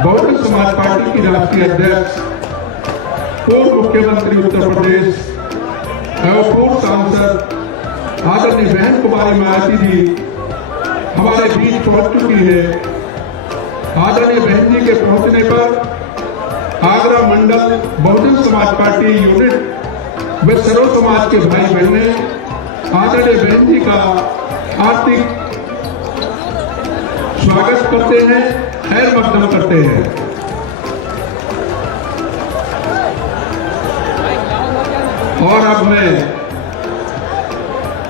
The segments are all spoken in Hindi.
बहुजन समाज पार्टी की राष्ट्रीय अध्यक्ष, पूर्व मुख्यमंत्री उत्तर प्रदेश एवं पूर्व सांसद आदरणीय बहन कुमारी मायावती जी हमारे बीच पहुंच चुकी है। आदरणीय बहन जी के पहुंचने पर आगरा मंडल बहुजन समाज पार्टी यूनिट व सर्व समाज के भाई बहने आदरणीय बहन जी का हार्दिक स्वागत करते हैं, खैर मकदम करते हैं। और अब मैं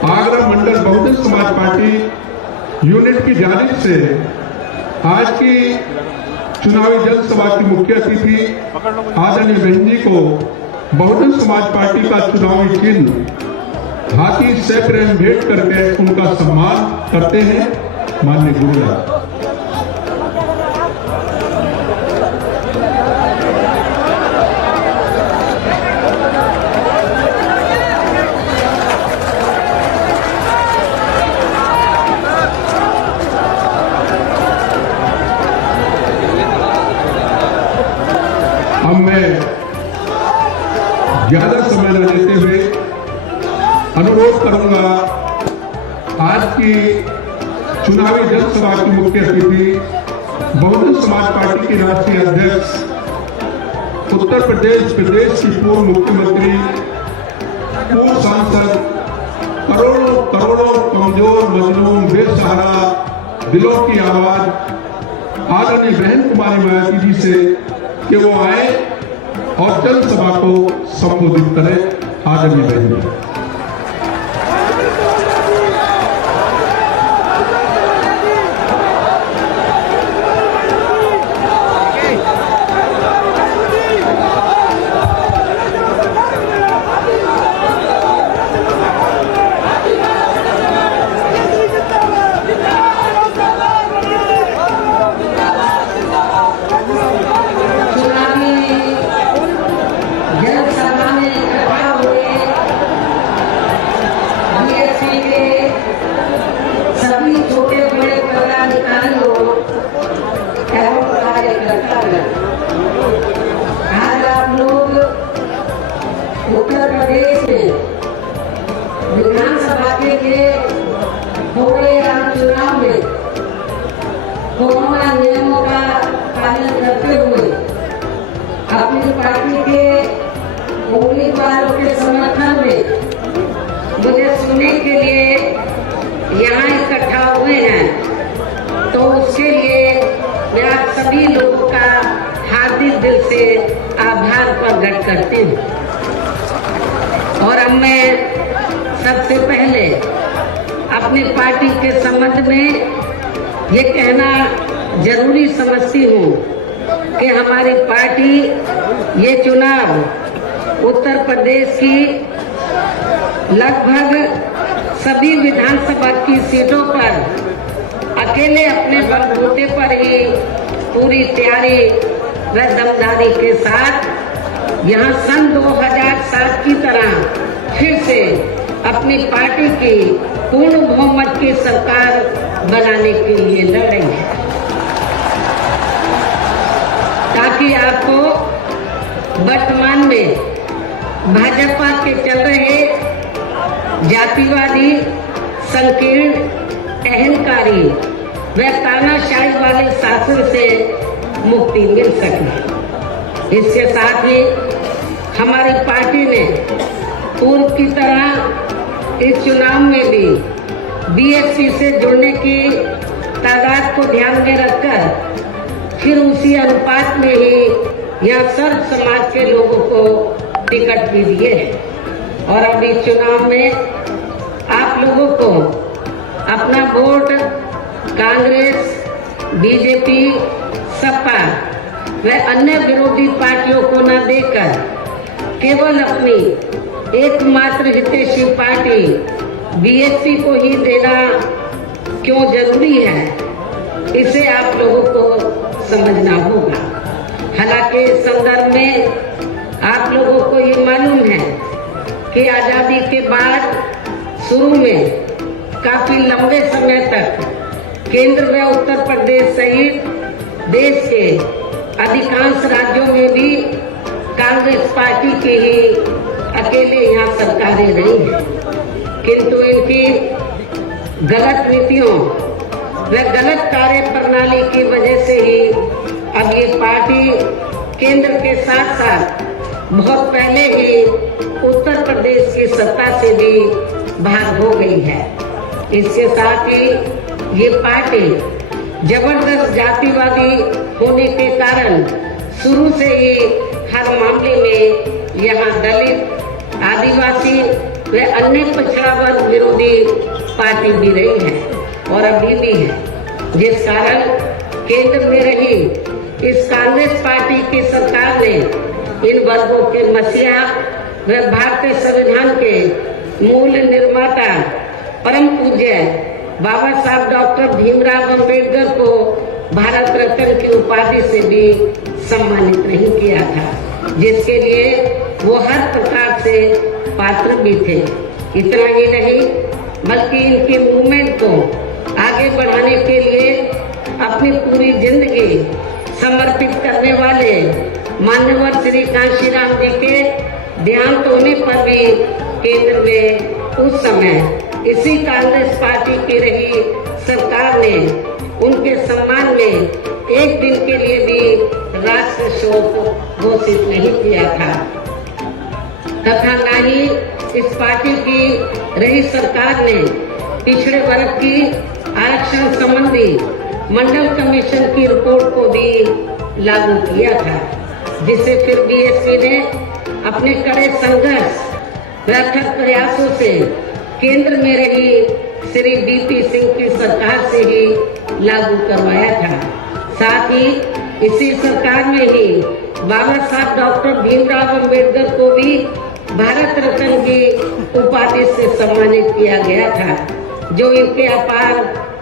आगरा मंडल बहुजन समाज पार्टी यूनिट की जानिब से आज की चुनावी जनसभा की मुख्य अतिथि आदरणीय बहन जी को बहुजन समाज पार्टी का चुनावी चिन्ह हाथी से प्रेम भेंट करके उनका सम्मान करते हैं। माननीय गुरुदेव। अब मैं ज्यादा समय न लेते हुए अनुरोध करूंगा आज की चुनावी जनसभा की मुख्य अतिथि बहुजन समाज पार्टी की राष्ट्रीय अध्यक्ष, उत्तर प्रदेश की पूर्व मुख्यमंत्री, पूर्व सांसद, करोड़ों करोड़ों कमजोर मजलूम बेसहारा दिलों की आवाज आदरणीय बहन कुमारी मायावती जी से कि वो आए और जनसभा को संबोधित करें। आदरणीय बहन जी। उत्तर प्रदेश में विधानसभा के लिए हो रहे चुनाव में कोरोना नियमों का पालन करते हुए अपनी पार्टी के उम्मीदवारों के समर्थन में मुझे सुनने के लिए यहाँ इकट्ठा हुए हैं, तो उसके लिए मैं आप सभी लोगों का हार्दिक दिल से आभार प्रकट करती हूँ। और अब मैं सबसे पहले अपनी पार्टी के संबंध में ये कहना जरूरी समझती हूँ कि हमारी पार्टी ये चुनाव उत्तर प्रदेश की लगभग सभी विधानसभा की सीटों पर अकेले अपने बलबूते पर ही पूरी तैयारी व दमदारी के साथ यहाँ सन 2007 की तरह फिर से अपनी पार्टी की पूर्ण बहुमत की सरकार बनाने के लिए लड़ रही है, ताकि आपको वर्तमान में भाजपा के चल रहे जातिवादी, संकीर्ण, अहंकारी व तानाशाही वाले शासन से मुक्ति मिल सके। इसके साथ ही हमारी पार्टी ने पूर्व की तरह इस चुनाव में भी बीएसपी से जुड़ने की तादाद को ध्यान में रखकर फिर उसी अनुपात में ही यहाँ सर्व समाज के लोगों को टिकट भी दिए हैं। और अभी चुनाव में आप लोगों को अपना वोट कांग्रेस, बीजेपी, सपा व अन्य विरोधी पार्टियों को न देकर केवल अपनी एकमात्र हितैषी पार्टी बीएसपी को ही देना क्यों जरूरी है, इसे आप लोगों को समझना होगा। हालांकि इस संदर्भ में आप लोगों को ये मालूम है कि आजादी के बाद शुरू में काफी लंबे समय तक केंद्र व उत्तर प्रदेश सहित देश के अधिकांश राज्यों में भी कांग्रेस पार्टी की ही अकेले यहाँ सरकारें रही हैं, किंतु इनकी गलत नीतियों व गलत कार्य प्रणाली की वजह से ही अब ये पार्टी केंद्र के साथ साथ बहुत पहले ही उत्तर प्रदेश की सत्ता से भी बाहर हो गई है। इसके साथ ही ये पार्टी जबरदस्त जातिवादी होने के कारण शुरू से ही हर मामले में यहाँ दलित, आदिवासी व अन्य पिछड़ा वर्ग विरोधी पार्टी भी रही है और अभी भी है, जिस कारण केंद्र में रही इस कांग्रेस पार्टी की सरकार ने इन वर्गों के मसीहा व भारतीय संविधान के मूल निर्माता परम पूज्य बाबा साहब डॉक्टर भीमराव अंबेडकर को भारत रत्न की उपाधि से भी सम्मानित नहीं किया था, जिसके लिए वो हर प्रकार से पात्र भी थे। इतना ही नहीं बल्कि इनके मूवमेंट को आगे बढ़ाने के लिए अपनी पूरी जिंदगी समर्पित करने वाले मान्यवर श्री कांशीराम जी के देहांत होने पर भी केंद्र में उस समय इसी कांग्रेस पार्टी की रही सरकार ने उनके सम्मान में एक दिन के लिए भी राष्ट्र शोक घोषित नहीं किया था, तथा न ही इस पार्टी की रही सरकार ने पिछड़े वर्ग की आरक्षण संबंधी मंडल कमीशन की रिपोर्ट को भी लागू किया था, जिसे फिर बीएसपी ने अपने कड़े संघर्ष व अथक प्रयासों से केंद्र में रही श्री बीपी सिंह की सरकार से ही लागू करवाया था। साथ ही इसी सरकार में ही बाबा साहब डॉक्टर भीमराव अंबेडकर को भी भारत रत्न की उपाधि से सम्मानित किया गया था, जो इनके अपार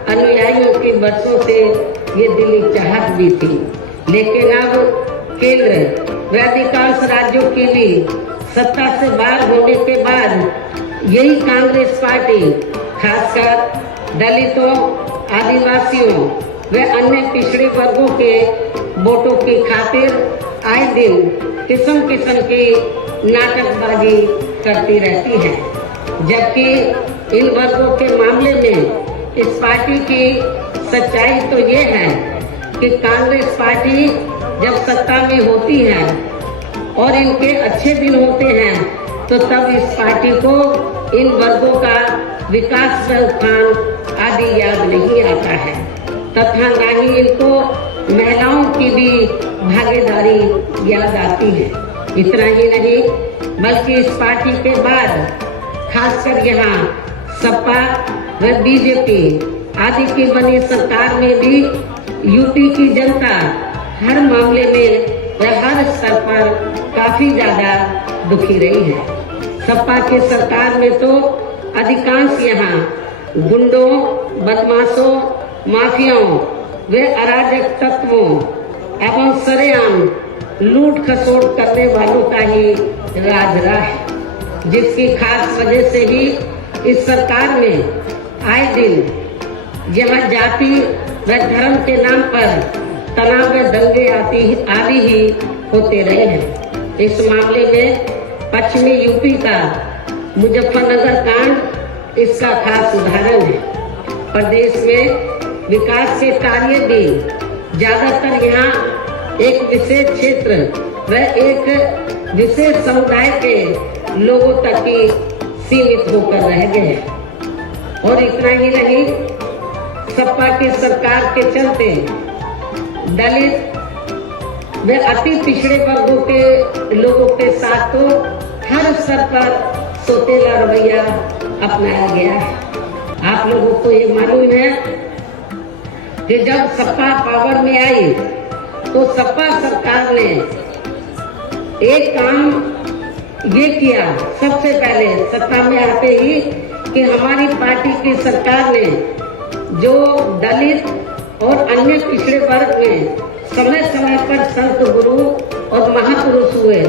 अनुयायियों की बरसों से ये दिली चाहत भी थी। लेकिन अब केंद्र व अधिकांश राज्यों की भी सत्ता से बाहर होने के बाद यही कांग्रेस पार्टी खासकर दलितों, आदिवासियों व अन्य पिछड़े वर्गों के वोटों की खातिर आए दिन किस्म किस्म की नाटकबाजी करती रहती है, जबकि इन वर्गों के मामले में इस पार्टी की सच्चाई तो ये है कि कांग्रेस पार्टी जब सत्ता में होती है और इनके अच्छे दिन होते हैं तो तब इस पार्टी को इन वर्गों का विकास व उत्थान आदि याद नहीं आता है, तथा न ही इनको महिलाओं की भी भागीदारी याद आती है। इतना ही नहीं बल्कि इस पार्टी के बाद खासकर यहाँ सपा व बीजेपी आदि की बनी सरकार में भी यूपी की जनता हर मामले में व हर स्तर पर काफी ज्यादा दुखी रही है। सपा की सरकार में तो अधिकांश यहाँ गुंडों, बदमाशों, माफियाओं व अराजक तत्वों एवं सरेआम लूट खसोट करने वालों का ही राज रहा है, जिसकी खास वजह से ही इस सरकार में आए दिन यहाँ जाति व धर्म के नाम पर तनाव व दंगे आदि ही होते रहे हैं। इस मामले में पश्चिमी यूपी का मुजफ्फरनगर कांड इसका खास उदाहरण है। प्रदेश में विकास के कार्य भी ज्यादातर यहाँ एक विशेष क्षेत्र व एक विशेष समुदाय के लोगों तक ही सीमित होकर रह गए हैं। और इतना ही नहीं, सपा की सरकार के चलते दलित व अति पिछड़े वर्गों के लोगों के साथ तो हर स्तर पर सौतेला रवैया अपनाया गया है। आप लोगों को ये मालूम है कि जब सपा पावर में आई तो सपा सरकार ने एक काम ये किया, सबसे पहले सत्ता में आते ही, कि हमारी पार्टी की सरकार ने जो दलित और अन्य पिछड़े वर्ग में समय समय पर संत गुरु और महापुरुष हुए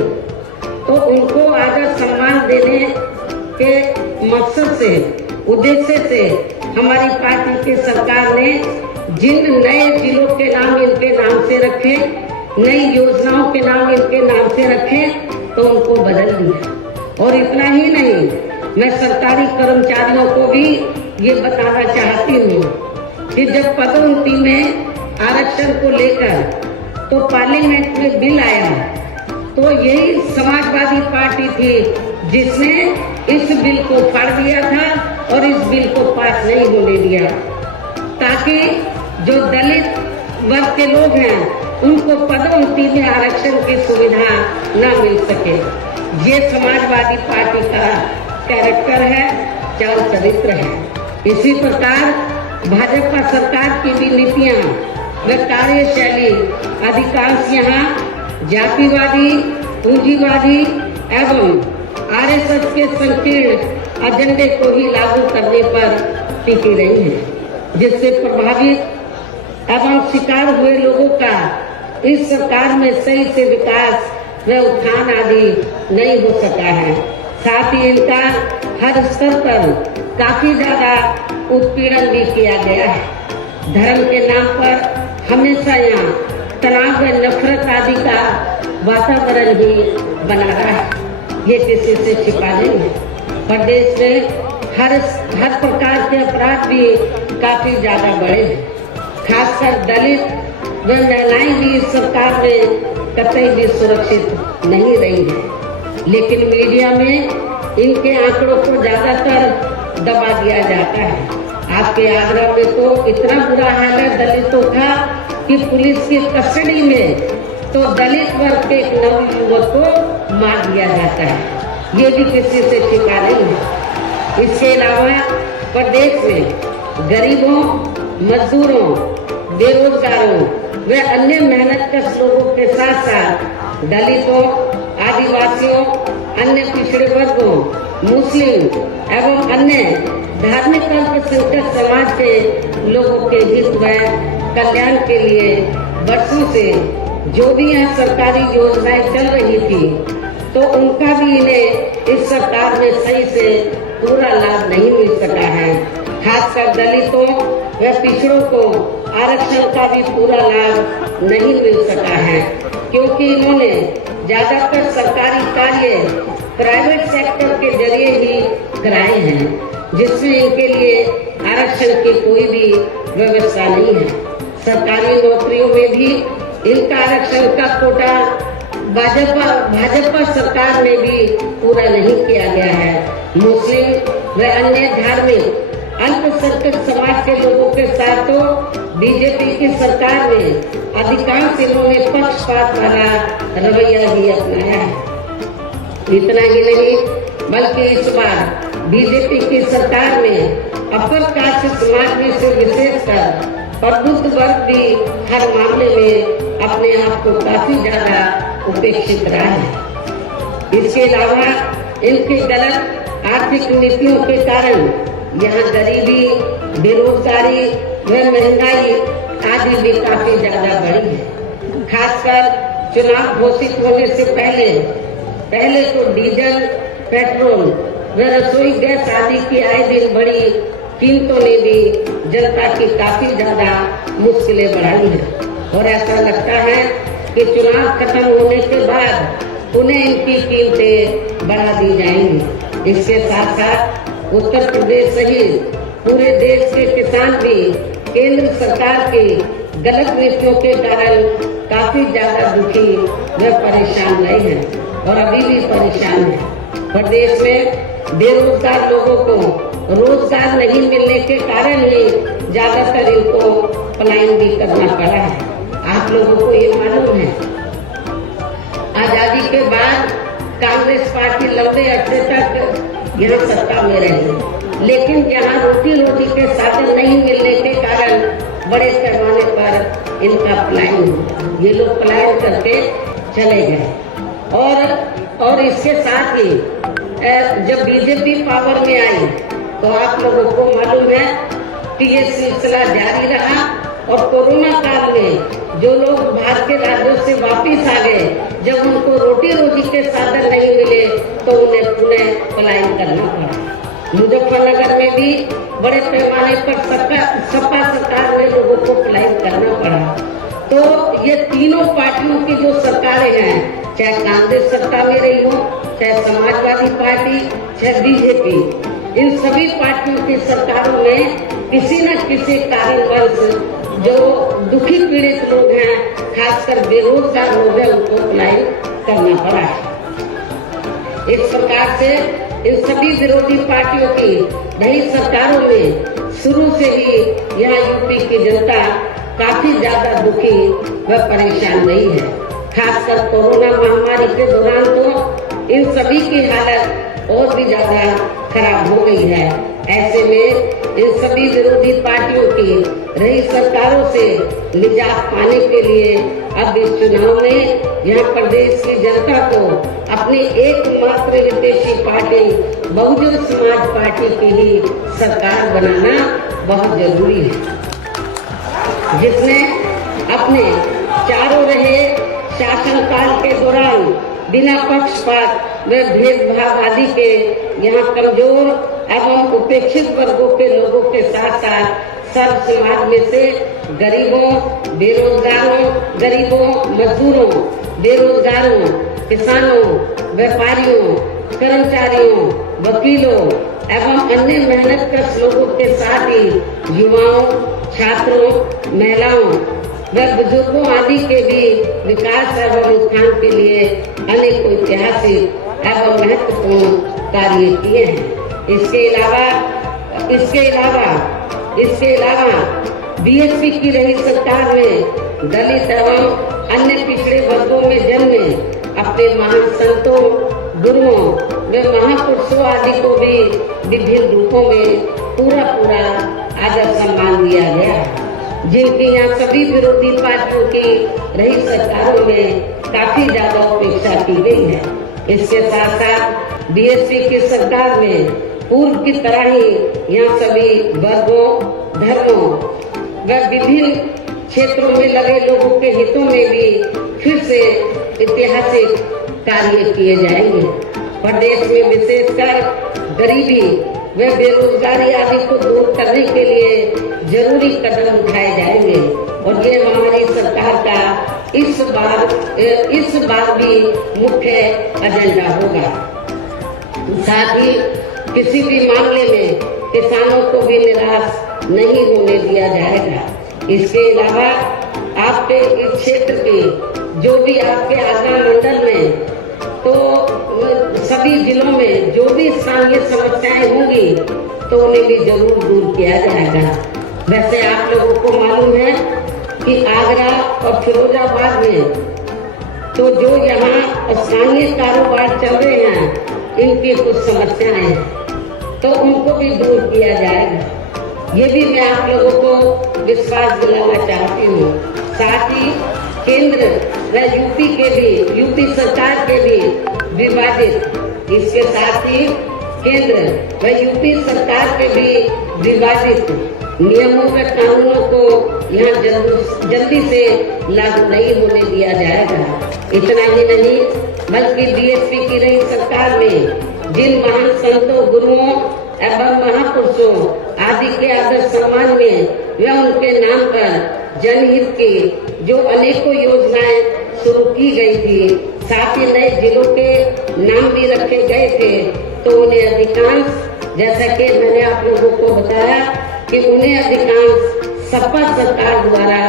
तो उनको आदर सम्मान देने के मकसद से, उद्देश्य से हमारी पार्टी की सरकार ने जिन नए जिलों के नाम इनके नाम से रखे, नई योजनाओं के नाम इनके नाम से रखे, तो उनको बदल दिया। और इतना ही नहीं, मैं सरकारी कर्मचारियों को भी ये बताना चाहती हूँ कि जब पदोन्नति में आरक्षण को लेकर तो पार्लियामेंट में बिल आया तो यही समाजवादी पार्टी थी जिसने इस बिल को फाड़ दिया था और इस बिल को पास नहीं होने दिया, ताकि जो दलित वर्ग के लोग हैं उनको पदोन्नति में आरक्षण की सुविधा न मिल सके। ये समाजवादी पार्टी का कैरेक्टर है, चाल चरित्र है। इसी प्रकार भाजपा सरकार की भी नीतियां व कार्यशैली अधिकांश यहाँ जातिवादी, पूंजीवादी एवं आरएसएस के संकीर्ण एजेंडे को ही लागू करने पर टिकी रही है, जिससे प्रभावित एवं शिकार हुए लोगों का इस सरकार में सही से विकास व उत्थान आदि नहीं हो सका है। साथ ही इनका हर स्तर पर काफी ज्यादा उत्पीड़न भी किया गया है। धर्म के नाम पर हमेशा यहाँ तनाव व नफरत आदि का वातावरण भी बना रहा है। ये किसी से छिपा नहीं है। प्रदेश में हर प्रकार के अपराध भी काफी ज्यादा बढ़े हैं। खासकर दलित व महिलाएं भी इस सरकार में कतई भी सुरक्षित नहीं रही है। लेकिन मीडिया में इनके आंकड़ों को ज्यादातर दबा दिया जाता है। आपके आगरा में तो इतना बुरा हाल है दलितों का कि पुलिस की कस्टडी में तो दलित वर्ग के एक नवयुवक को मार दिया जाता है। ये भी किसी से छिपा नहीं है। इसके अलावा प्रदेश में गरीबों, मजदूरों, बेरोजगारों व अन्य मेहनतकश लोगों के साथ साथ दलितों, आदिवासियों, अन्य पिछड़े वर्गों, मुस्लिम एवं अन्य धार्मिक अल्पसंख्यक समाज के लोगों के हित व कल्याण के लिए वर्षों से जो भी यहाँ सरकारी योजनाएं चल रही थी तो उनका भी इन्हें इस सरकार में सही से पूरा लाभ नहीं मिल सका है। खासकर दलितों व पिछड़ों को आरक्षण का भी पूरा लाभ नहीं मिल सका है, क्योंकि इन्होंने ज्यादातर सरकारी कार्य प्राइवेट सेक्टर के जरिए ही कराए हैं, जिसमें इनके लिए आरक्षण की कोई भी व्यवस्था नहीं है। सरकारी नौकरियों में भी इनका आरक्षण का कोटा भाजपा सरकार में भी पूरा नहीं किया गया है। मुस्लिम व अन्य धार्मिक अल्पसंख्यक समाज के लोगों के साथ तो बीजेपी की सरकार में अधिकांश इन्होंने पक्षपात वाला रवैया ही अपनाया है। इतना ही नहीं, बल्कि इस बार बीजेपी की सरकार में अपर कास्ट समाज में से विशेषकर प्रबुद्ध वर्ग भी हर मामले में अपने आप को काफी ज्यादा उपेक्षित रहा है। इसके अलावा इनके गलत आर्थिक नीतियों के कारण यहाँ गरीबी, बेरोजगारी व महंगाई आदि भी काफी ज्यादा बढ़ी है। खासकर चुनाव घोषित होने से पहले तो डीजल, पेट्रोल व रसोई गैस आदि की आए दिन बढ़ी कीमतों ने भी जनता की काफी ज्यादा मुश्किलें बढ़ाई हैं और ऐसा लगता है कि चुनाव खत्म होने के बाद उन्हें इनकी कीमतें बढ़ा दी जाएंगी। इसके साथ साथ उत्तर प्रदेश सहित पूरे देश के किसान भी केंद्र सरकार की गलत नीतियों के कारण काफी ज्यादा दुखी व परेशान रहे हैं और अभी भी परेशान है। प्रदेश में बेरोजगार लोगों को रोजगार नहीं मिलने के कारण ही ज्यादातर इनको पलायन भी करना पड़ा है। आप लोगों को ये मालूम है, आजादी के बाद कांग्रेस पार्टी लंबे अरसे तक यहाँ सत्ता में रही, लेकिन यहाँ रोटी के साधन नहीं मिलने के कारण बड़े पैमाने पर इनका पलायन हुआ। ये लोग पलायन करके चले गए और इसके साथ ही जब बीजेपी पावर में आई तो आप लोगों को मालूम है कि ये सिलसिला जारी रहा और कोरोना काल में जो लोग बाहर के राज्यों से वापिस आ गए, जब उनको रोटी के साधन नहीं मिले तो उन्हें पुनः पलायन करना पड़ा। मुजफ्फरनगर में भी बड़े पैमाने पर सपा सरकार में लोगों को पलायन करना पड़ा। तो ये तीनों पार्टियों की जो सरकारें हैं, चाहे कांग्रेस सत्ता में रही हो, चाहे समाजवादी पार्टी, चाहे बीजेपी, इन सभी पार्टियों की सरकारों में किसी न किसी कारणवश जो दुखी पीड़ित लोग हैं, खासकर बेरोजगार लोग हैं, उनको पलायन करना पड़ा है। इस प्रकार से इन सभी विरोधी पार्टियों की नई सरकारों में शुरू से ही यहाँ यूपी की जनता काफी ज्यादा दुखी व परेशान रही है। खासकर कोरोना महामारी के दौरान तो इन सभी की हालत और भी ज्यादा खराब हो गई है। ऐसे में इन सभी विरोधी पार्टियों की रही सरकारों से निजात पाने के लिए अब इस चुनाव में यहाँ प्रदेश की जनता को अपनी एकमात्र विदेशी पार्टी बहुजन समाज पार्टी की ही सरकार बनाना बहुत जरूरी है, जिसने अपने चारों रहे शासनकाल के दौरान बिना पक्षपात व भेदभाव आदि के यहाँ कमजोर एवं उपेक्षित वर्गों के लोगों के साथ साथ सर्व समाज में से गरीबों, मजदूरों, बेरोजगारों, किसानों, व्यापारियों, कर्मचारियों, वकीलों एवं अन्य मेहनतकश लोगों के साथ ही युवाओं, छात्रों, महिलाओं व बुजुर्गों आदि के भी विकास एवं उत्थान के लिए अनेक ऐतिहासिक एवं महत्वपूर्ण कार्य किए हैं। इसके अलावा बीएसपी की रही सरकार में दलित एवं अन्य पिछड़े वर्गों में जन्मे अपने महान संतों, गुरुओं व महापुरुषों आदि को भी विभिन्न रूपों में पूरा आदर सम्मान दिया गया, जिनकी यहाँ सभी विरोधी पार्टियों की रही सरकारों में काफी ज्यादा उपेक्षा की गई है। इसके साथ साथ बीएसपी की सरकार में पूर्व की तरह ही यहाँ सभी वर्गों, धर्मों व विभिन्न क्षेत्रों में लगे लोगों के हितों में भी फिर से ऐतिहासिक कार्य किए जाएंगे। प्रदेश में विशेषकर गरीबी व बेरोजगारी आदि को दूर करने के लिए जरूरी कदम उठाए जाएंगे और ये हमारी सरकार का इस बार भी मुख्य एजेंडा होगा। साथ ही किसी भी मामले में किसानों को भी निराश नहीं होने दिया जाएगा। इसके अलावा आपके इस क्षेत्र के जो भी आपके आगा मंडल में तो सभी जिलों में जो भी स्थानीय समस्याएं होंगी तो उन्हें भी जरूर दूर किया जाएगा। वैसे आप लोगों को मालूम है कि आगरा और फिरोजाबाद में तो जो यहाँ स्थानीय कारोबार चल रहे हैं, इनकी कुछ समस्याएं हैं तो उनको भी दूर किया जाएगा। ये भी मैं आप लोगों को विश्वास दिलाना चाहती हूँ। साथ ही केंद्र व यूपी सरकार के भी विवादित, इसके साथ ही केंद्र व यूपी सरकार के भी विवादित नियमों व कानूनों को यहाँ जल्दी से लागू नहीं होने दिया जाएगा। इतना ही नहीं बल्कि बीएसपी की रही सरकार में जिन महान संतों, गुरुओं एवं महापुरुषों आदि के आदर सम्मान में व उनके नाम पर जनहित की जो अनेकों योजनाएं शुरू की गई थी, साथ ही नए जिलों के नाम भी रखे गए थे, तो उन्हें अधिकांश, जैसा कि मैंने आप लोगों को बताया कि उन्हें अधिकांश सपा सरकार द्वारा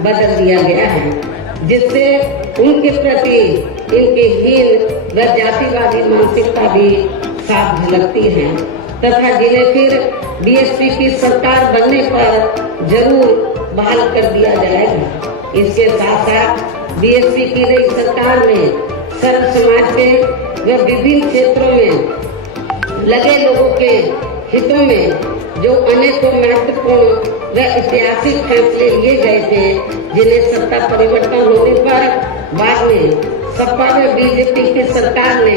बदल दिया गया है, जिससे उनके प्रति इनकी हीन व जातिवादी मानसिकता भी साफ झलकती है। तथा जिन्हें फिर बीएसपी की सरकार बनने पर जरूर बहाल कर दिया जाएगा। इसके साथ साथ बीएसपी की नई सरकार में सर्व समाज के व विभिन्न क्षेत्रों में लगे लोगों के हितों में जो अनेकों महत्वपूर्ण व ऐतिहासिक फैसले लिए गए थे, जिन्हें सत्ता परिवर्तन होने पर बाद में सपा व बीजेपी की सरकार ने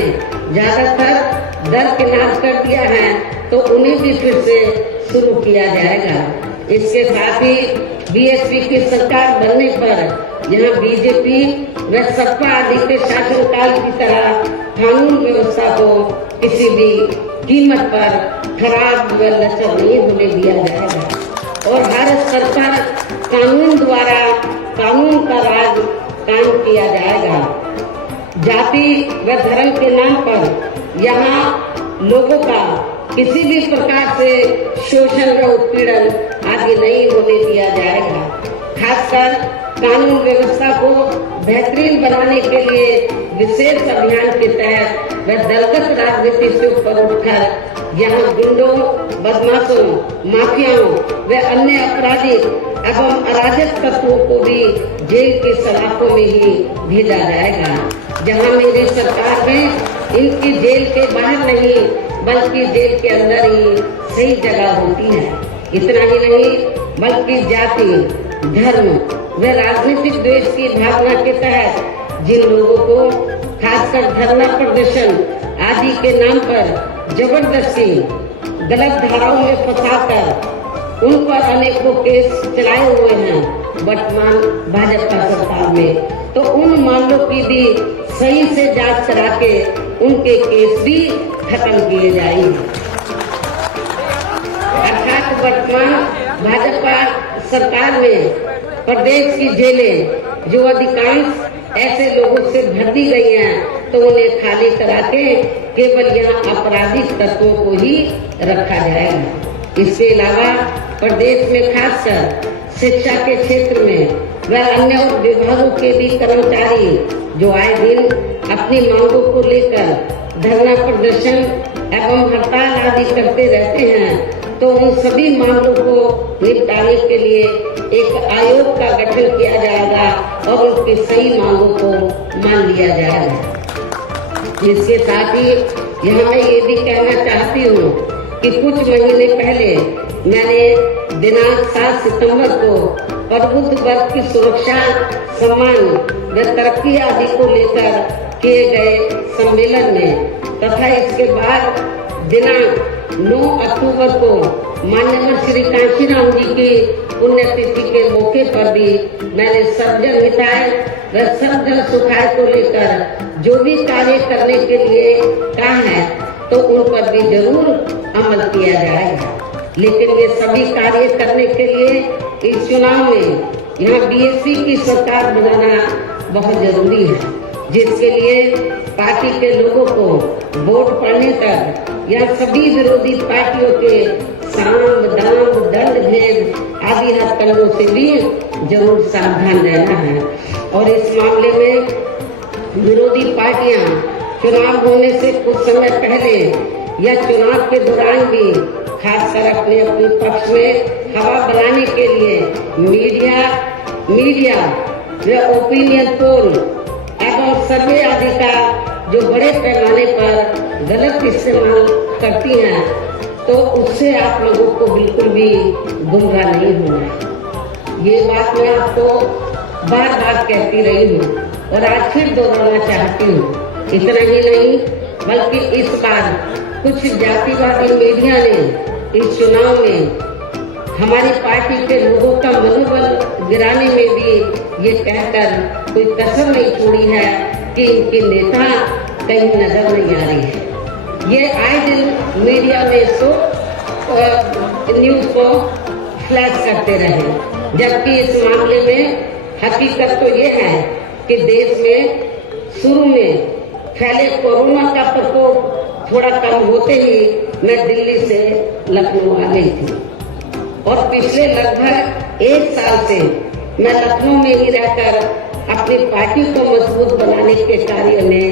ज्यादातर दरकिनार कर दिया है, तो उन्हें भी फिर से शुरू किया जाएगा। इसके साथ ही बीएसपी की सरकार बनने पर यहाँ बीजेपी व सपा आदि के शासनकाल की तरह कानून व्यवस्था को किसी भी कीमत पर खराब व लचर नहीं होने दिया जाएगा और हर स्तर पर कानून द्वारा कानून का राज कायम किया जाएगा। जाति व धर्म के नाम पर यहाँ लोगों का किसी भी प्रकार से शोषण व उत्पीड़न आदि नहीं होने दिया जाएगा। खासकर कानून व्यवस्था को बेहतरीन बनाने के लिए विशेष अभियान के तहत व दलगत राजनीति से ऊपर उठकर यहाँ गुंडों, बदमाशों, माफियाओं व अन्य आपराधिक एवं अराजक तत्वों को भी जेल की सलाखों में ही भेजा जाएगा। जहाँ मेरी सरकार में इनकी जेल के बाहर नहीं बल्कि जेल के अंदर ही सही जगह होती है। इतना ही नहीं बल्कि जाति, धर्म व राजनीतिक द्वेष की भावना के तहत जिन लोगों को खासकर धरना प्रदर्शन आदि के नाम पर जबरदस्ती गलत धाराओं में फंसाकर उन पर अनेकों केस चलाए हुए हैं वर्तमान भाजपा सरकार में, तो उन मामलों की भी सही से जांच करा के उनके केस भी खत्म किए जाएंगे। अर्थात वर्तमान भाजपा सरकार में प्रदेश की जेलें जो अधिकांश ऐसे लोगों से भर दी गई हैं, तो उन्हें खाली करा के केवल यहाँ आपराधिक तत्वों को ही रखा जाएगा। इसके अलावा प्रदेश में खासकर शिक्षा के क्षेत्र में व अन्य विभागों के भी कर्मचारी जो आए दिन अपनी मांगों को लेकर धरना प्रदर्शन एवं हड़ताल आदि करते रहते हैं, तो उन सभी मामलों को निपटाने के लिए एक आयोग का गठन किया जाएगा और उनकी सही मांगों को मान लिया जाएगा। इसके साथ ही यहाँ मैं ये भी कहना चाहती हूँ कि कुछ महीने पहले मैंने दिनांक 7 सितंबर को प्रबुद्ध वर्ग की सुरक्षा, सम्मान व तरक्की आदि को लेकर किए गए सम्मेलन में तथा इसके बाद दिनांक 9 अक्टूबर को माननीय श्री कांशीराम जी की पुण्यतिथि के मौके पर भी मैंने सर्वजन हिताय व सर्वजन सुखाय को लेकर जो भी कार्य करने के लिए कहा है, तो उन पर भी जरूर अमल किया जाएगा। लेकिन ये सभी कार्य करने के लिए इस चुनाव में यहाँ बीएसपी की सरकार बनाना बहुत जरूरी है, जिसके लिए पार्टी के लोगों को वोट पड़ने तक या सभी विरोधी पार्टियों के साम, दाम, दंड भेद आदि हथकंडों से भी जरूर सावधान रहना है। और इस मामले में विरोधी पार्टियां चुनाव होने से कुछ समय पहले या चुनाव के दौरान भी खासकर अपने अपने पक्ष में हवा बनाने के लिए मीडिया व ओपिनियन पोल एवं सर्वे आदि का जो बड़े पैमाने पर गलत इस्तेमाल करती हैं, तो उससे आप लोगों को बिल्कुल भी गुमराह नहीं होना है। ये बात मैं आपको बार बार कहती रही हूँ और आज फिर दोहराना चाहती हूँ। इतना ही नहीं बल्कि इस बार कुछ जातिवादी मीडिया ने इस चुनाव में हमारी पार्टी के लोगों का मनोबल गिराने में भी ये कहकर कोई कसर नहीं छोड़ी है कि इनके नेता कहीं नजर नहीं आ रही है। ये आए दिन मीडिया में इसको न्यूज को फ्लैश करते रहे, जबकि इस मामले में हकीकत तो ये है कि देश में शुरू में फैले कोरोना का प्रकोप थोड़ा कम होते ही मैं दिल्ली से लखनऊ आ गई थी और पिछले लगभग 1 साल से मैं लखनऊ में ही रहकर अपनी पार्टी को मजबूत बनाने के कार्य में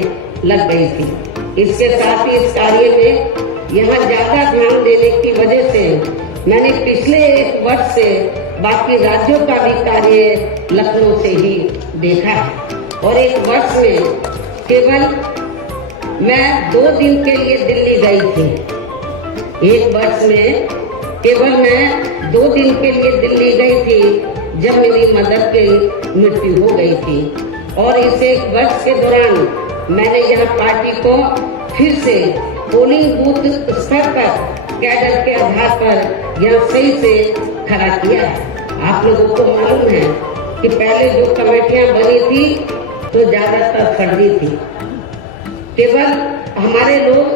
लग गई थी। इसके साथ ही इस कार्य में यहाँ ज्यादा ध्यान देने की वजह से मैंने पिछले एक वर्ष से बाकी राज्यों का भी कार्य लखनऊ से ही देखा है। और एक वर्ष में केवल मैं 2 दिन के लिए दिल्ली गई थी। एक वर्ष में केवल मैं 2 दिन के लिए दिल्ली गई थी जब मेरी मदर की मृत्यु हो गई थी। और इस एक वर्ष के दौरान मैंने यह पार्टी को फिर से पोलिंग बूथ स्तर पर कैडर के आधार पर यह सही से खड़ा किया है। आप लोगों को मालूम है कि पहले जो कमेटियां बनी थी तो ज्यादातर फर्जी थी। केवल हमारे लोग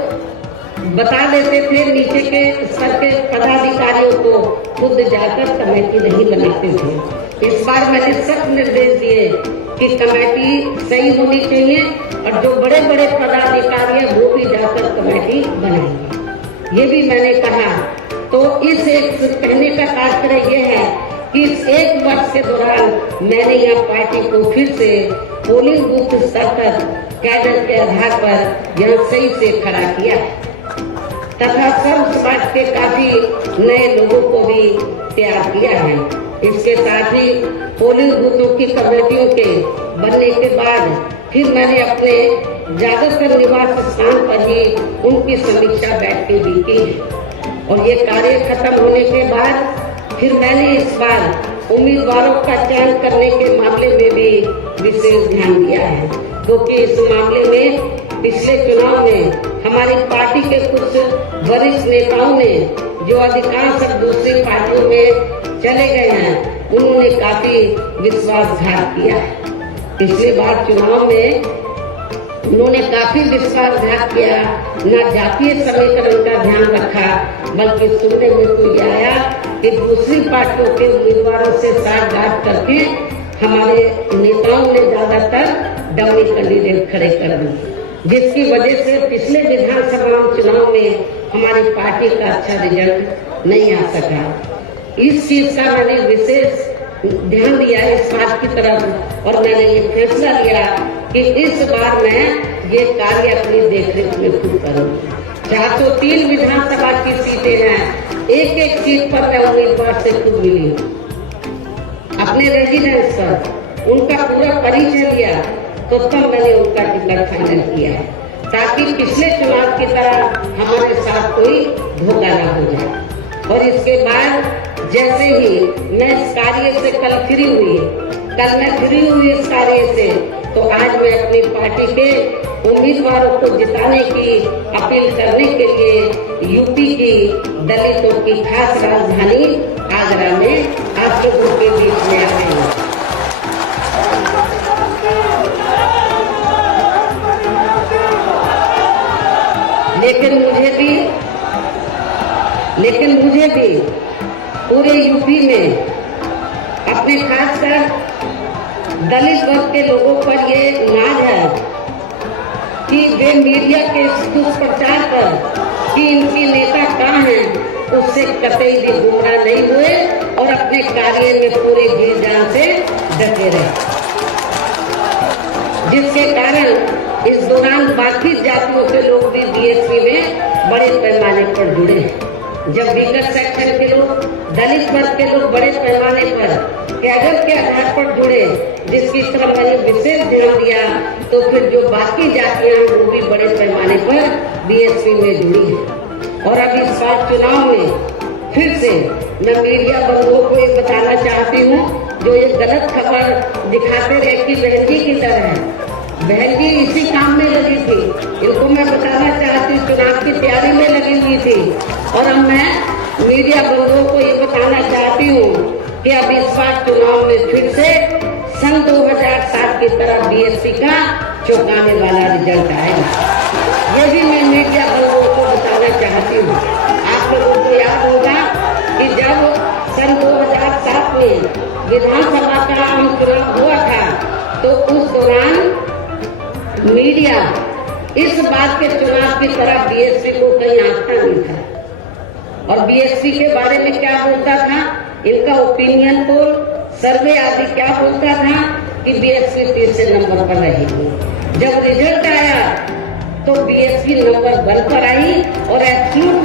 बता देते थे, नीचे के स्तर के पदाधिकारियों को खुद जाकर कमेटी नहीं बनाते थे। इस बार मैंने सख्त निर्देश दिए कि कमेटी सही होनी चाहिए और जो बड़े बड़े पदाधिकारी हैं वो भी जाकर कमेटी बनाएंगे, ये भी मैंने कहा। तो इस एक कहने का तात्पर्य ये है कि इस एक वर्ष के दौरान मैंने यह पार्टी को फिर से पोलिंग बूथ स्तर पर कैडर के आधार पर यह सही से खड़ा किया तथा सर्व समाज के काफी नए लोगों को भी तैयार किया है। इसके साथ ही पोलिंग बूथों की कमेटियों के बनने के बाद फिर मैंने अपने ज्यादातर निवास स्थान पर ही उनकी समीक्षा बैठकें भी की है। और ये कार्य खत्म होने के बाद फिर मैंने इस बार उम्मीदवारों का चयन करने के मामले में भी विशेष ध्यान दिया है, क्योंकि इस मामले में पिछले चुनाव में हमारी पार्टी के कुछ वरिष्ठ नेताओं ने जो अधिकांश दूसरी पार्टियों में चले गए हैं, उन्होंने काफी विश्वासघात किया। पिछले बार चुनाव में उन्होंने काफी विश्वासघात किया, न जातीय समीकरण का ध्यान रखा, बल्कि सुनने में तो यह आया कि दूसरी पार्टियों के उम्मीदवारों से साठगांठ करके हमारे नेताओं ने ज्यादातर डमी कैंडिडेट खड़े कर दिए, जिसकी वजह से पिछले विधानसभा चुनाव में हमारी पार्टी का अच्छा रिजल्ट नहीं आ सका। इस चीज का मैंने विशेष ध्यान दिया इस बात की तरफ और मैंने ये फैसला लिया कि इस बार मैं ये कार्य अपनी देखरेख में खुद करूँ। 403 विधानसभा की सीटें हैं, एक एक सीट पर मैं उम्मीदवार से खुद मिली हूँ, अपने रेजिडेंस पर उनका पूरा परिचय लिया, तो तब मैंने उनका टिकट फाइनल किया है, ताकि पिछले चुनाव की तरह हमारे साथ कोई धोखा न हो जाए। और इसके बाद जैसे ही मैं इस कार्य से कल मैं फ्री हुई इस कार्य से, तो आज मैं अपनी पार्टी के उम्मीदवारों को जिताने की अपील करने के लिए यूपी की दलितों की खास राजधानी आगरा में आप लोगों के बीच में आ रही हूँ। लेकिन मुझे भी पूरे यूपी में अपने खासकर दलित वर्ग के लोगों पर ये नाज है कि वे मीडिया के दुष्प्रचार पर कि इनके नेता कहाँ हैं, उससे कतई भी गुमराह नहीं हुए और अपने कार्य में पूरे जी जान से डटे रहे, जिसके कारण इस दौरान बाकी जातियों के लोग भी बीएसपी में बड़े पैमाने पर जुड़े हैं। जब विगत सेक्शन के लोग, दलित वर्ग के लोग बड़े पैमाने पर कैडर के आधार पर जुड़े, जिसकी तरफ मैंने विशेष ध्यान दिया, तो फिर जो बाकी जातियां वो भी बड़े पैमाने पर बीएसपी में जुड़ी है। और अब इस बार चुनाव में फिर से मैं मीडिया बंधुओं को ये बताना चाहती हूँ, जो ये गलत खबर दिखाते रहे कि बहन जी की तरह है, बहन जी इसी काम में लगी थी, इनको मैं बताना चाहती हूँ चुनाव की तैयारी में लगी हुई थी। और अब मैं मीडिया बंधुओं को ये बताना चाहती हूँ कि अब इस बार चुनाव में फिर से सन 2007 की तरह बीएसपी का चौंकाने वाला रिजल्ट आएगा। ये भी मैं मीडिया बंधुओं को बताना चाहती हूँ। आप लोगों को याद होगा कि जब सन 2007 में विधानसभा का आम चुनाव हुआ था, तो उस दौरान मीडिया इस बात के चुनाव की तरह बीएसपी को कहीं आंकता नहीं था। और बीएसपी के बारे में क्या बोलता था, इनका ओपिनियन पोल, सर्वे आदि क्या बोलता था कि बीएसपी तीसरे नंबर पर रहेगी। जब रिजल्ट आया तो बीएसपी नंबर 1 पर आई और एब्सोल्यूट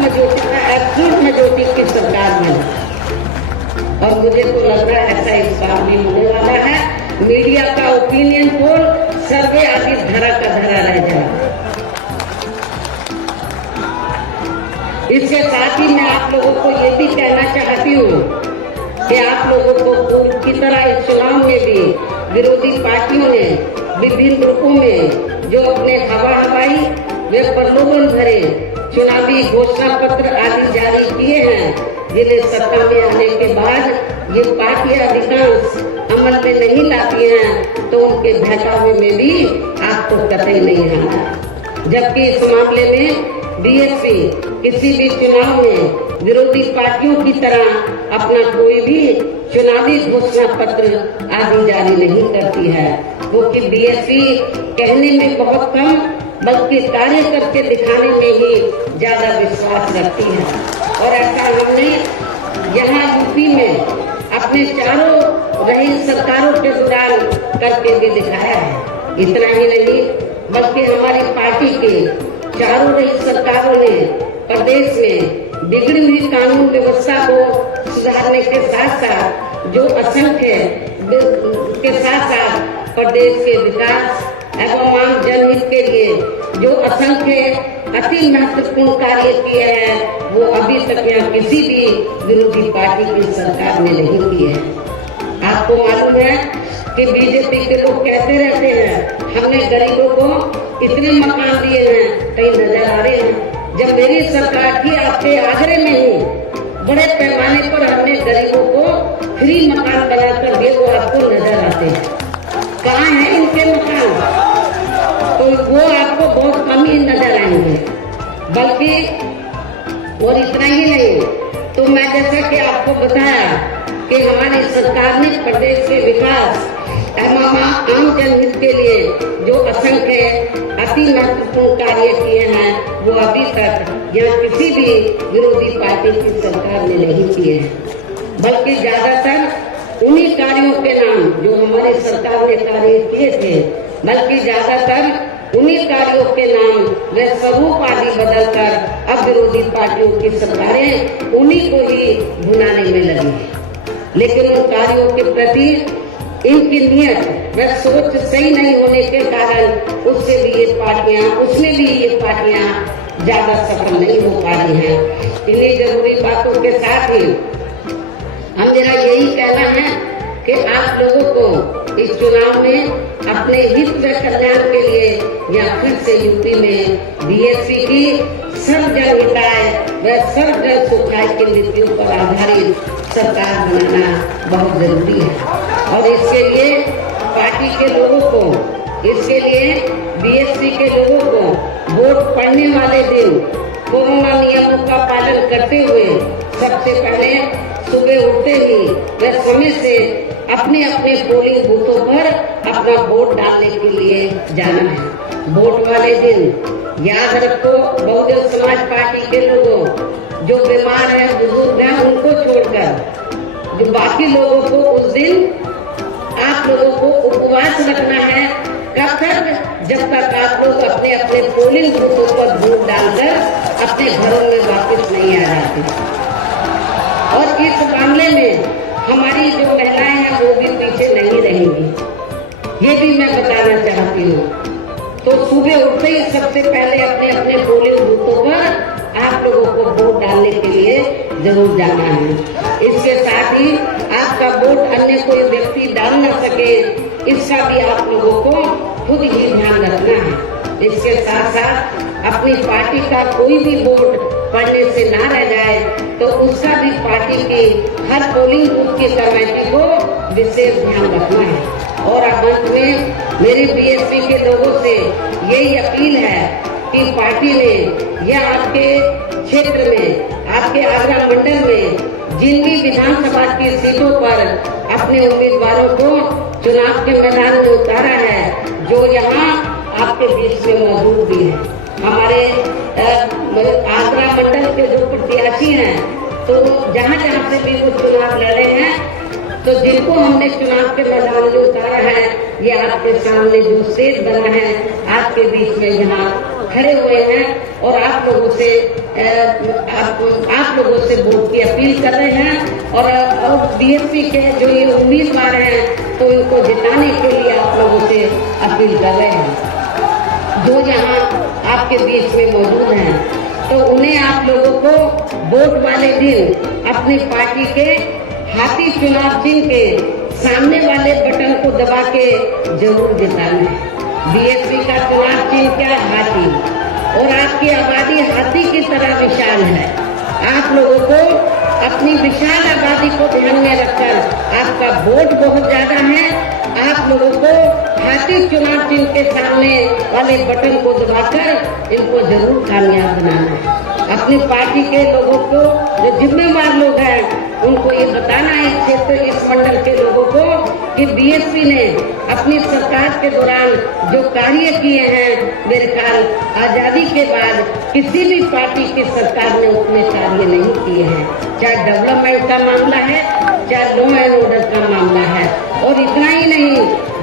मेजॉरिटी की सरकार बनी। और मुझे तो लग रहा है ऐसा इस बार भी होने वाला है। मीडिया का ओपिनियन पोल सर्वे आदि धरा का धरा रह जाए। इसके साथ ही मैं आप लोगों को ये भी कहना चाहती हूँ कि आप लोगों को पूर्व की तरह इस चुनाव में भी विरोधी पार्टियों ने विभिन्न ग्रुपों में जो अपने हवाई व प्रलोभन भरे चुनावी घोषणा पत्र आदि जारी किए हैं, जिन्हें सत्ता में आने के बाद ये पार्टियां अधिकांश अमल में नहीं लाती हैं, तो उनके बहकावे में भी आपको कतई नहीं आना। जबकि इस मामले में बीएसपी किसी भी चुनाव में विरोधी पार्टियों की तरह अपना कोई भी चुनावी घोषणा पत्र आदि जारी नहीं करती है, क्योंकि बीएसपी कहने में बहुत कम बल्कि कार्य करके दिखाने में ही ज्यादा विश्वास रखती है। और ऐसा हमने यहाँ यूपी में अपने चारों रही सरकारों के दौरान करके भी दिखाया है। इतना ही नहीं बल्कि हमारी पार्टी के चारों रही सरकारों ने प्रदेश में बिगड़ी हुई कानून व्यवस्था को सुधारने के साथ साथ जो असंख्य के साथ साथ प्रदेश के विकास एवं आम जनहित के लिए जो असंख्य अति महत्वपूर्ण कार्य किए हैं, वो अभी तक यहाँ किसी भी विरोधी पार्टी की सरकार ने नहीं किए हैं। आपको मालूम है कि बीजेपी के लोग कहते रहते हैं हमने गरीबों को इतने मकान दिए हैं, कहीं नजर आ रहे हैं। जब मेरी सरकार थी आपके आगरे में ही बड़े पैमाने पर हमने गरीबों को फ्री मकान बनाकर दिए, वो आपको नजर आते हैं। कहाँ है इनके मकान? तो वो आपको बहुत कम ही नजर आएंगे। बल्कि और इतना ही नहीं, तो मैं जैसा कि आपको बताया कि हमारी सरकार ने प्रदेश के विकास एवं आम जनहित के लिए जो असंख्य अति महत्वपूर्ण कार्य किए हैं, वो अभी तक यहाँ किसी भी विरोधी पार्टी की सरकार ने नहीं किए हैं। बल्कि ज्यादातर उन्हीं कार्यों के नाम जो हमारी सरकार ने कार्य किए थे, बल्कि ज्यादातर उन्हीं कार्यों के नाम व स्वरूप आदि बदलकर अब विरोधी पार्टियों की सरकारें उन्हीं को ही भुनाने में लगी। लेकिन उन कार्यों के प्रति इनकी नियत व सोच सही नहीं होने के कारण उसमें भी ये पार्टियां ज्यादा सफल नहीं हो पा रही हैं। इन्हीं जरूरी बातों के साथ ही हम मेरा यही कहना है कि आप लोगों को इस चुनाव में अपने हित व कल्याण के लिए या फिर से यूपी में बीएसपी की सर्व जन हिताय व सर्व जन सुखाय की नीतियों पर आधारित सरकार बनाना बहुत जरूरी है। और इसके लिए पार्टी के लोगों को, इसके लिए बीएसपी के लोगों को वोट पड़ने वाले दिन कोरोना नियमों का पालन करते हुए सबसे पहले सुबह उठते ही व समय से अपने अपने पोलिंग बूथों पर अपना वोट डालने के लिए जाना है। वोट वाले दिन याद रखो, बहुजन समाज पार्टी के लोगों जो बीमार हैं, बुजुर्ग हैं, उनको छोड़कर जो बाकी लोगों को उस दिन आप लोगों को उपवास रखना है। कब तक? जब तक आप लोग अपने अपने पोलिंग बूथों पर वोट डालकर अपने घरों में वापस नहीं आ जाते। और इस मामले में हमारी जो महिलाएं हैं वो भी पीछे नहीं रहेंगी, ये भी मैं बताना चाहती हूँ। तो सुबह उठते ही सबसे पहले अपने अपने पोलिंग बूथों पर आप लोगों को वोट डालने के लिए जरूर जाना है। इसके साथ ही आपका वोट अन्य कोई व्यक्ति डाल न सके, इसका भी आप लोगों को खुद ही ध्यान रखना है। इसके साथ साथ अपनी पार्टी का कोई भी वोट पड़ने से ना रह जाए, तो उसका भी पार्टी की हर पोलिंग बूथ की कमेटी को विशेष ध्यान रखना है। और अंत में मेरी बीएसपी के लोगों से यही अपील है कि पार्टी ने यह आपके क्षेत्र में, आपके आगरा मंडल में जिन भी विधानसभा की सीटों पर अपने उम्मीदवारों को चुनाव के मैदान में उतारा है, जो यहाँ आपके बीच में मौजूद भी है। हमारे आगरा मंडल के जो प्रत्याशी हैं, तो जहाँ जहाँ से भी वो चुनाव लड़े हैं, तो जिनको हमने चुनाव के मैदान में उतारा है, ये आपके सामने जो स्टेज बना है, आपके बीच में यहाँ खड़े हुए हैं और आप लोगों से वोट की अपील कर रहे हैं। और बीएसपी के जो ये उम्मीदवार हैं तो इनको जिताने के लिए आप लोगों से अपील कर रहे हैं जो यहाँ आपके बीच में मौजूद हैं। तो उन्हें आप लोगों को वोट वाले दिन अपनी पार्टी के हाथी चुनाव चिन्ह के सामने वाले बटन को दबा के जरूर जिताना है। बीएसपी का चुनाव चिन्ह क्या? हाथी। और आपकी आबादी हाथी की तरह विशाल है। आप लोगों को अपनी विशाल आबादी को ध्यान में रखकर आपका वोट बहुत ज्यादा है। आप लोगों को हाथी चुनाव चिन्ह के सामने वाले बटन को दबाकर इनको जरूर कामयाब बनाना है। अपनी पार्टी के लोगों को, जो जिम्मेवार लोग हैं, उनको ये बताना है क्षेत्र इस मंडल के लोगों को कि बीएसपी ने अपनी सरकार के दौरान जो कार्य किए हैं, मेरे ख्याल आजादी के बाद किसी भी पार्टी की सरकार ने उतने कार्य नहीं किए हैं। चाहे डेवलपमेंट का मामला है, चाहे लॉ एंड ऑर्डर का मामला है। और इतना ही नहीं,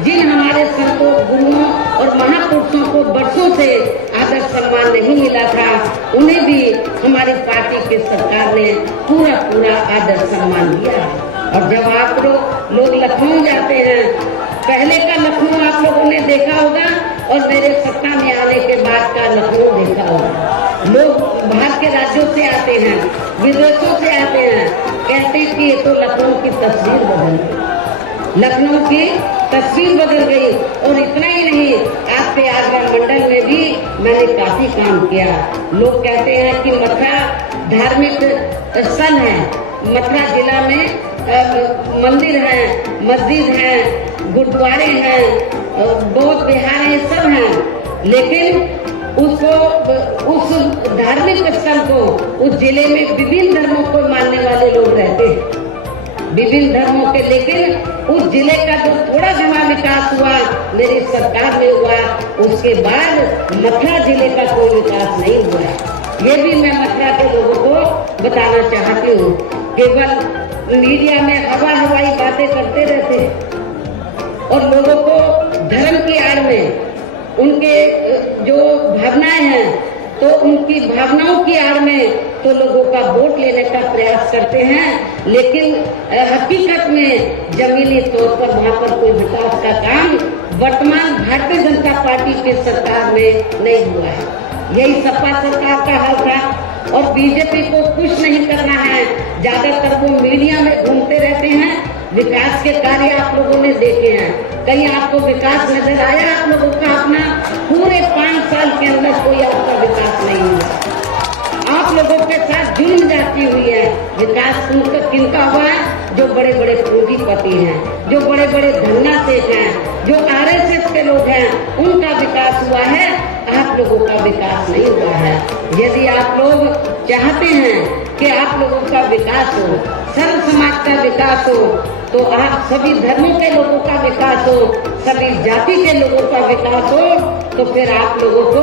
जिन हमारे संतों, गुरुओं और महापुरुषों को वर्षों से आदर सम्मान नहीं मिला था, उन्हें भी हमारी पार्टी की सरकार ने पूरा आदर सम्मान दिया है। और जब आप लोग लखनऊ जाते हैं, पहले का लखनऊ आप लोगों ने देखा होगा और मेरे सत्ता में आने के बाद का लखनऊ देखा होगा। लोग बाहर के राज्यों से आते हैं, विदेशों से आते हैं, कहते हैं कि ये तो लखनऊ की तस्वीर बदल गई, लखनऊ की तस्वीर बदल गई। और इतना ही नहीं, आपके आगरा मंडल में भी मैंने काफी काम किया। लोग कहते हैं कि मथुरा धार्मिक स्थल है, मथुरा जिला में मंदिर हैं, मस्जिद हैं, गुरुद्वारे हैं, बौद्ध विहार हैं, सब हैं। लेकिन उस धार्मिक स्थल को, उस जिले में विभिन्न धर्मों को मानने वाले लोग रहते हैं, विभिन्न धर्मों के। लेकिन उस जिले का जो थोड़ा जहाँ विकास हुआ, मेरी सरकार में हुआ, उसके बाद मथुरा जिले का कोई विकास नहीं हुआ है। ये भी मैं मथुरा के लोगों को बताना चाहती हूँ। केवल मीडिया में हवाई बातें करते रहते हैं और लोगों को धर्म की आड़ में उनके जो भावनाएं हैं, तो उनकी भावनाओं की आड़ में तो लोगों का वोट लेने का प्रयास करते हैं। लेकिन हकीकत में जमीनी तौर पर वहाँ पर कोई विकास का काम वर्तमान भारतीय जनता पार्टी की सरकार में नहीं हुआ है। यही सपा सरकार का हाल था। और बीजेपी को कुछ नहीं करना है, ज्यादातर वो मीडिया में घूमते रहते हैं। विकास के कार्य आप लोगों ने देखे हैं, कहीं आपको विकास नजर आया? आप लोगों का अपना पूरे 5 साल के अंदर कोई आपका विकास नहीं हुआ। आप लोगों के साथ जुल्म जाती हुई है। विकास किनका हुआ है? जो बड़े बड़े पूंजीपति हैं, जो बड़े बड़े धन्ना सेठ हैं, जो आरएसएस के लोग हैं, उनका विकास हुआ है। आप लोगों का विकास नहीं हुआ है। यदि आप लोग चाहते हैं कि आप लोगों का विकास हो, सर्व समाज का विकास हो, तो आप सभी धर्मों के लोगों का विकास हो, सभी जाति के लोगों का विकास हो, तो फिर आप लोगों को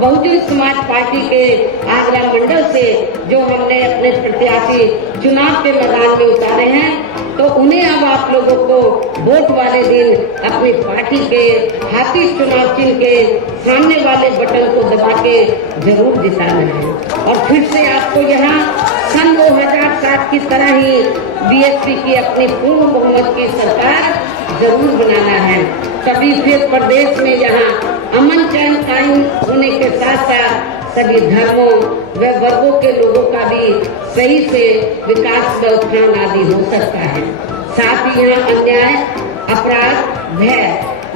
बहुजन समाज पार्टी के आगरा मंडल से जो हमने अपने प्रत्याशी चुनाव के मैदान में उतारे हैं, तो उन्हें अब आप लोगों को वोट वाले दिन अपनी पार्टी के हाथी चुनाव चिन्ह के सामने वाले बटन को दबा के जरूर जिताना है। और फिर से आपको यहाँ सन 2007 की तरह ही बीएसपी की अपनी पूर्ण बहुमत की सरकार जरूर बनाना है। तभी फिर प्रदेश में यहाँ अमन चैन कायम होने के साथ साथ सभी धर्मों व वर्गों के लोगों का भी सही से विकास व उत्थान आदि हो सकता है। साथ ही यहाँ अन्याय, अपराध, भय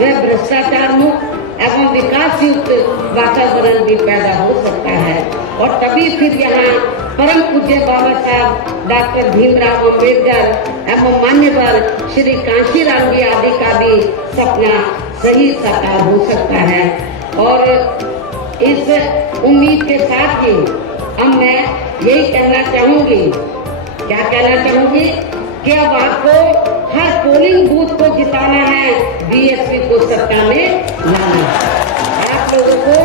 व भ्रष्टाचार मुक्त एवं विकास युक्त वातावरण भी पैदा हो सकता है। और तभी फिर यहाँ परम पूज्य बाबा साहब डॉक्टर भीमराव अम्बेडकर एवं मान्यवर श्री कांशीराम जी आदि का भी सपना सही साकार हो सकता है। और इस उम्मीद के साथ ही अब मैं यही कहना चाहूंगी, क्या कहना चाहूंगी कि अब आपको हर पोलिंग बूथ को जिताना है, बीएसपी को सत्ता में लाना है। आप लोगों को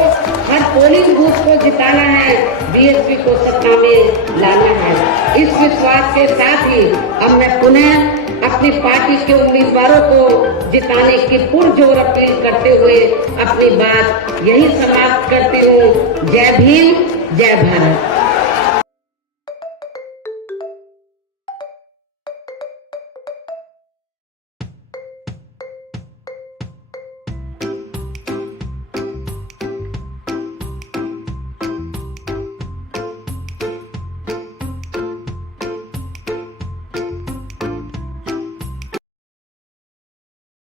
हर पोलिंग बूथ को जिताना है, बीएसपी को सत्ता में लाना है। इस विश्वास के साथ ही अब मैं पुनः अपनी पार्टी के उम्मीदवारों को जिताने की पुरजोर अपील करते हुए अपनी बात यही समाप्त करती हूँ। जय भीम, जय भारत।